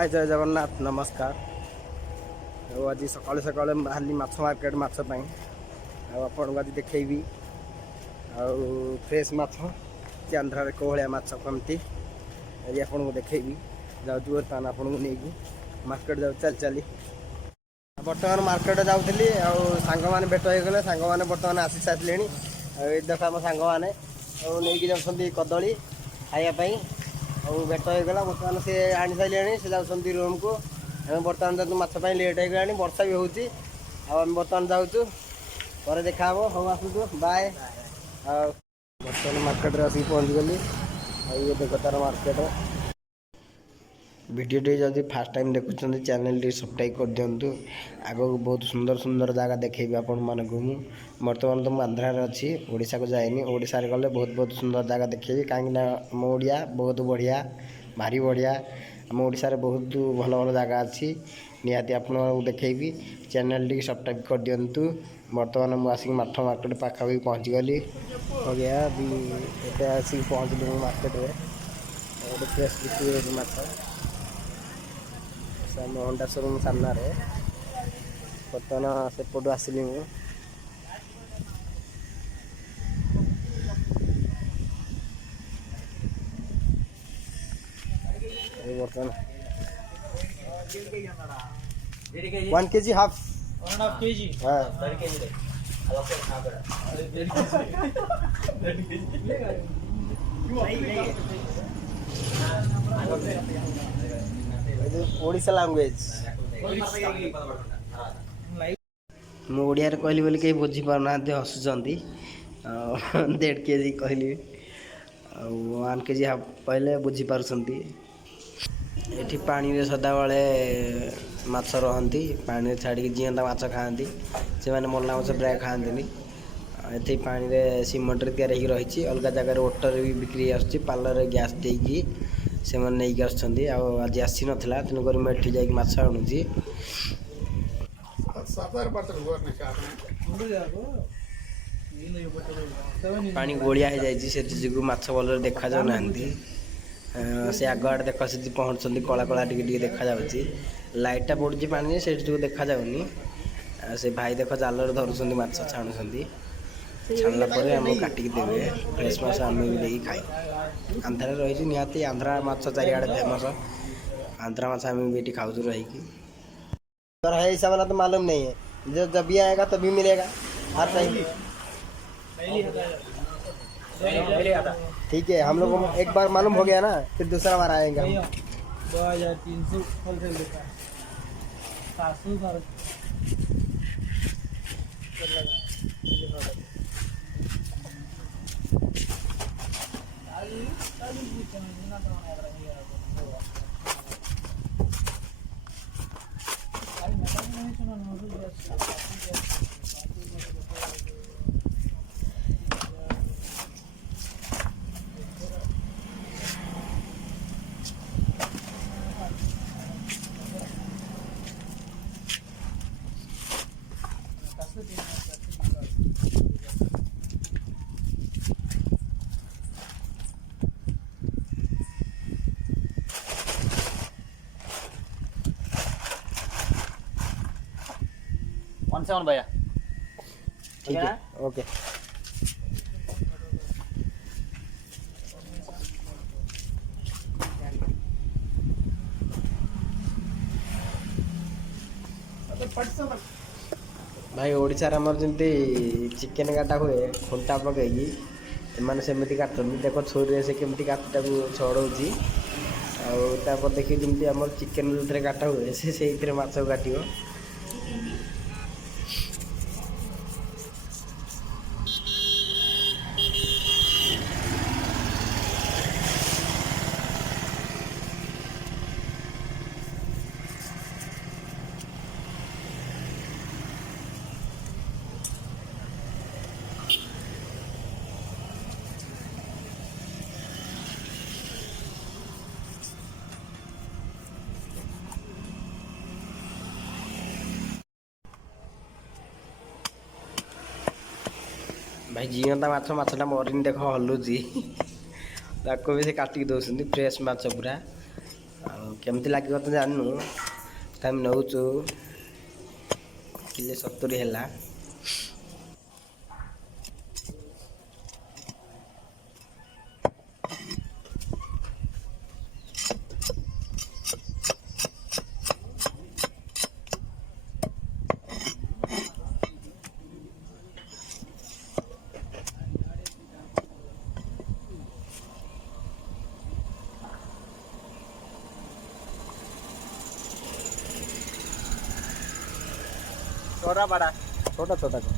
हाय जय जगन्नाथ नमस्कार। आज सकाल सकाल बाहरी माछ मार्केट माछ आपको आज देखी फ्रेश माछ आंध्र कोहलिया माछ कमती आज आपको देखी जाऊँ बर्तमान आपको नहीं मार्केट जाऊँ चल चली बर्तमान मार्केट जाऊँगी सांग मैंने भेट होगले सांग मैंने बर्तमान आसी सारे देख आम सांग मैंने नहीं जाऊँ कदली खायापाई और भेट होगला बर्तमान सी आनी सारे से जाऊँ रूम को बर्तमान जो माछपाई लेट होगा वर्षा भी होती आम बर्तमान जाऊँ पर देखा हम आसू बाय। बर्तमान मार्केट आसिक पहुँच गली ये देख तार मार्केट भिडियोटी जब फास्ट टाइम देखुं चैनल टी सब्सक्राइब कर दिंतु। आगो बहुत सुंदर सुंदर जगह देखेबी आपण मानक मु बर्तमान तो आंध्र अच्छी ओडिशा को जाएनी ओडिशा गले बहुत बहुत सुंदर जगह देखेबी कहीं मो ओडिया बहुत बढ़िया भारी बढ़िया आम ओडिशा बहुत भल भल जगह अच्छी निहाती आपको देखेबी चैनल टी सब्सक्राइब कर दिंतु। बर्तमान मुझे आसिक माठ मार्केट पाखापाखि पहुँच गली हो गया भी आसिक पहुँचली मार्केट में गोटे फ्रेश बिक्री माछ होंडा शोरूम सामना रे बर्तमान सेपट आसली मु बर्तमान 1 kg हाफ 1.5 kg हाँ 1.5 kg ओडिशा लैंग्वेज मु ओडिया कहली बोली कहीं बुझी पारना हसुँच 1.5 kg कहली 1 kg हाफ कहले बुझीपार्टी ये पानी रे सदा बेले माछ रहती पानी छाड़ी जीता माछ खाती से मैंने मरला माछ प्राय खाती ये पानी रे सीमेंट तैयारी रही अलग जगह ओटर भी बिक्री आस पार्लर गैस देकी से नहीं आज आसी नाला तेणुक मुझे जा माछ आणुची पानी गोलिया हो जाए माछ भल देखा जाऊना से आग आड़े देख से पहुँचती कला कला टी देखा लाइटा पड़ी पानी से देखा जाऊनी से भाई देख जाल धरुंच माछ छाणुंट छाणला आमको काटिकी देवे फ्रेश माछ आम भी खाई आंध्र रही निहाती आंध्रा माछ चारिआडे फेमस आंध्रा माछ आम भी खाऊ रही हिसाब वाला तो मालूम नहीं है जो जब भी आएगा तभी मिलेगा हर टाइम ठीक है हम लोग को एक बार मालूम हो गया ना फिर दूसरा बार आएंगे हम 2300 होलसेल देता 700 17 भैया ठीक है ओके भाई ओडिशा आमर जमी चिकेन काटा हुए खुंटा पकईकी एम सेमती काटती देख छुरी से केमती काटा छड़ौची आपर देखिए जमी आम चिकेन जो थे काटा हुए से माछ काट भाई जीवंता माछ माछटा मरीन देख हलुची भी से काटिक दौरान फ्रेश माछ पूरा କେମିତି ଲାଗିବ ତ ଜାଣିନୁ, ଆମେ ନେଉଛୁ କିଲେ 70 ହେଲା। छोटा बड़ा छोटा छोटा को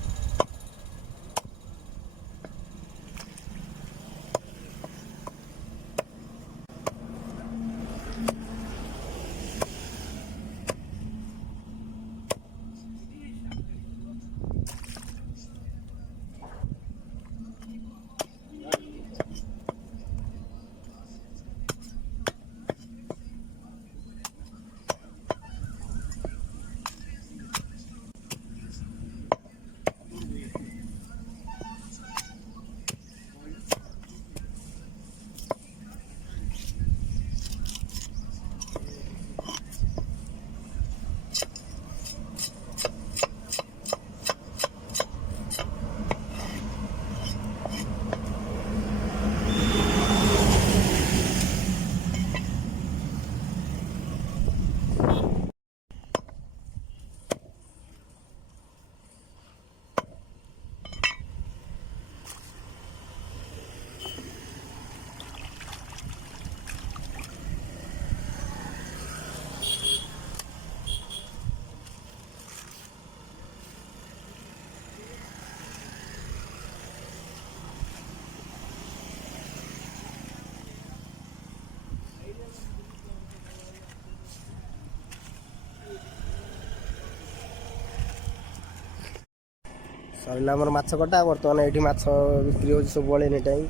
ସରିଲା ଆମର ମାଛ କଟା। ବର୍ତ୍ତମାନ ଏଇଠି ମାଛ ବିକ୍ରି ହେଉଛି ସବୁବେଳେ ଏନି ଟାଇମ୍,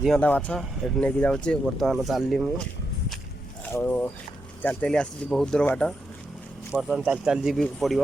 ଜିଅନ୍ତା ମାଛ ଏଠି ନେଇକି ଯାଉଛି। ବର୍ତ୍ତମାନ ଚାଲିଲି ମୁଁ, ଆଉ ଚାଲି ଚାଲି ଆସିଛି ବହୁତ ଦୂର ବାଟ। ବର୍ତ୍ତମାନ ଚାଲି ଚାଲି ଯିବାକୁ ପଡ଼ିବ।